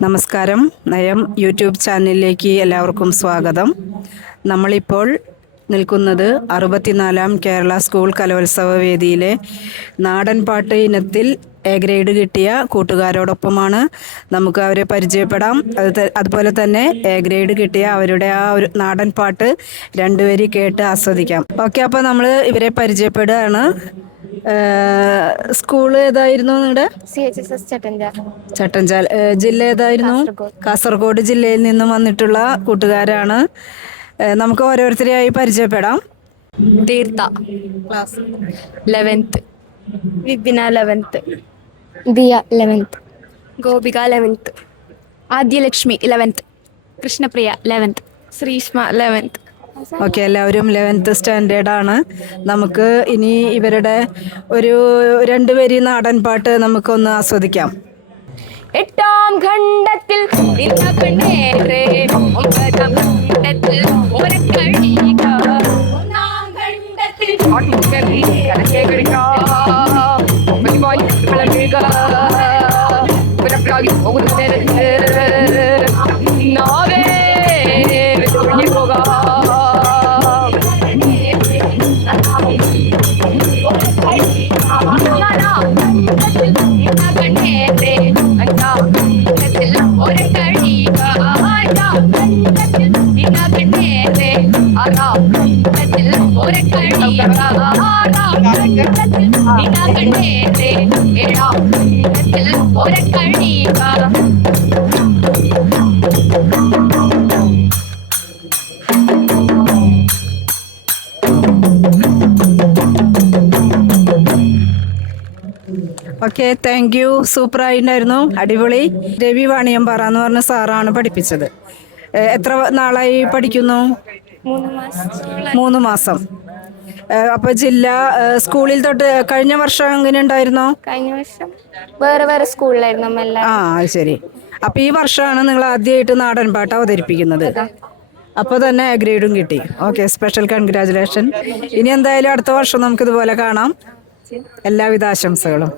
നമസ്കാരം. നയം യൂട്യൂബ് ചാനലിലേക്ക് എല്ലാവർക്കും സ്വാഗതം. നമ്മളിപ്പോൾ നിൽക്കുന്നത് 64-ാം കേരള സ്കൂൾ കലോത്സവ വേദിയിലെ നാടൻ പാട്ട് ഇനത്തിൽ എ ഗ്രേഡ് കിട്ടിയ കൂട്ടുകാരോടൊപ്പമാണ്. നമുക്ക് അവരെ പരിചയപ്പെടാം. അതുപോലെ തന്നെ എ ഗ്രേഡ് കിട്ടിയ അവരുടെ ആ ഒരു നാടൻ പാട്ട് രണ്ടുപേരും കേട്ട് ആസ്വദിക്കാം. ഓക്കെ, അപ്പോൾ നമ്മൾ ഇവരെ പരിചയപ്പെടുകയാണ്. സ്കൂൾ ഏതായിരുന്നു നിങ്ങളുടെ? CHSS ചട്ടഞ്ചാൽ. ജില്ല ഏതായിരുന്നു? കാസർഗോഡ് ജില്ലയിൽ നിന്നും വന്നിട്ടുള്ള കൂട്ടുകാരാണ്. നമുക്ക് ഓരോരുത്തരെയായി പരിചയപ്പെടാം. തീർത്ഥ class 11th, Vipina 11th, Diya 11th, Gopika 11th, ആദ്യലക്ഷ്മി 11th, Krishnapriya 11th, Sreeshma 11th. Okay, എല്ലാവരും 11th സ്റ്റാൻഡേർഡാണ്. നമുക്ക് ഇനി ഇവരുടെ ഒരു രണ്ടുപേരി നാടൻ പാട്ട് നമുക്കൊന്ന് ആസ്വദിക്കാം. എട്ടാം ഖണ്ഡത്തിൽ നിന്ന കണ്ണേറെ, ഒമ്പതാം ഖണ്ഡത്തിൽ ഒരക്കഴിക, ഒന്നാം ഖണ്ഡത്തിൽ കലക്കെ കളിക്കാം, പരിപാടി വിളമ്പുക, പുരപ്രാഗി പോകുന്ന നാവേ ഒഴിഞ്ഞു പോകാം. Okay, thank you. സൂപ്പറായിട്ടുണ്ടായിരുന്നു, അടിപൊളി. രവി വാണിയമ്പാറ എന്ന് പറഞ്ഞ സാറാണ് പഠിപ്പിച്ചത്. എത്ര നാളായി പഠിക്കുന്നു? 3 മാസം. അപ്പോൾ ജില്ല സ്കൂളിൽ തൊട്ട് കഴിഞ്ഞ വർഷം എങ്ങനെ ഉണ്ടായിരുന്നോ? കഴിഞ്ഞ വർഷം വേറെ സ്കൂളിലായിരുന്നു നമ്മളെല്ലാം. അത് ശരി. അപ്പോൾ ഈ വർഷമാണ് നിങ്ങൾ ആദ്യമായിട്ട് നാടൻ പാട്ട് അവതരിപ്പിക്കുന്നത്. അപ്പോൾ തന്നെ എ ഗ്രേഡും കിട്ടി. Okay, special congratulation. ഇനി എന്തായാലും അടുത്ത വർഷം നമുക്കിതുപോലെ കാണാം. എല്ലാവിധ ആശംസകളും.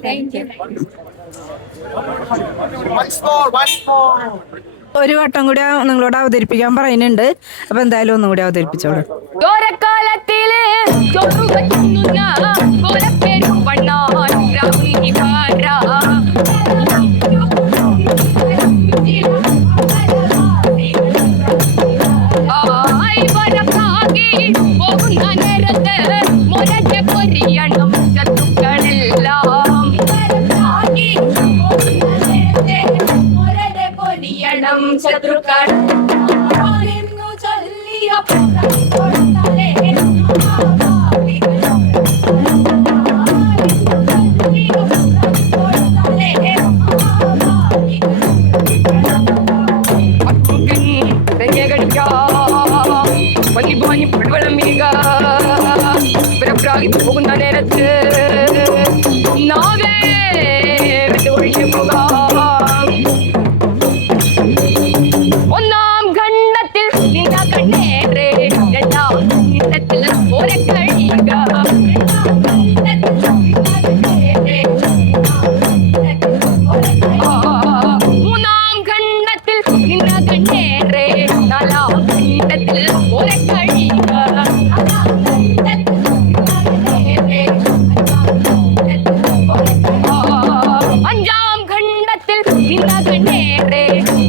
ഒരു വട്ടം കൂടി നിങ്ങളോട് അവതരിപ്പിക്കാൻ പറയുന്നുണ്ട്. അപ്പൊ എന്തായാലും ഒന്നും കൂടി അവതരിപ്പിച്ചോളൂ. ശത്രുക്കൾ പോകുന്ന നേരത്ത് നാവേ ഒഴിഞ്ഞു പോകാം. ഒന്നാം ഖണ്ഡത്തിൽ നിന്ന കണ്ണേറെ, രണ്ടാം ഖണ്ഡത്തിൽ ഒരക്കഴിക, മൂന്നാം ഖണ്ഡത്തിൽ നിന്ന കണ്ണേറെ, നാലാം ഖണ്ഡത്തിൽ ഒരക്കഴിക, അഞ്ചാം ഖണ്ഡത്തിൽ നിന്ന കണ്ണേറെ,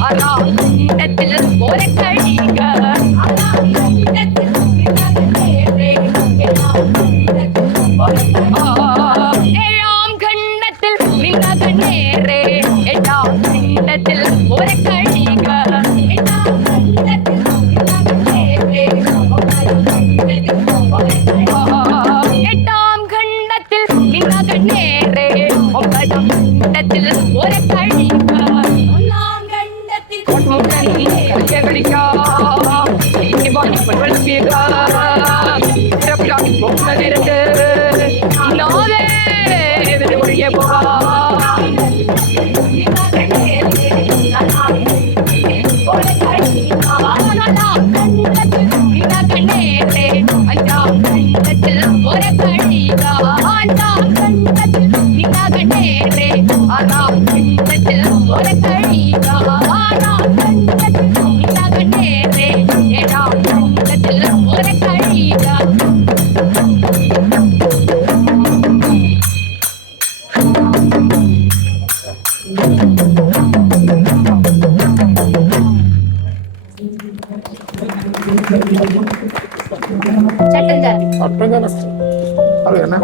ആറാം ഖണ്ഡത്തിൽ ഒരക്കഴിക, ഏഴാം ഖണ്ഡത്തിൽ നിന്ന കണ്ണേറെ, എട്ടാം ഖണ്ഡത്തിൽ ഒരക്കഴിക, എട്ടാം ഖണ്ഡത്തിൽ നിന്ന കണ്ണേറെ, ഒമ്പതാം ഖണ്ഡത്തിൽ ഒരക്കഴിക, ഒന്നാം ഖണ്ഡത്തിൽ കലക്കെ കളിക്കാം, പോകുന്ന നേരത്ത് നാവേ ഒഴിഞ്ഞു പോകാം. അഞ്ചാം ഖണ്ഡത്തിൽ ഒരക്കഴിക, ആറാം ഖണ്ഡത്തിൽ നിന്ന കണ്ണേറെ, ആറാം ഖണ്ഡത്തിൽ ഒരക്കഴിക, അത് തന്നെ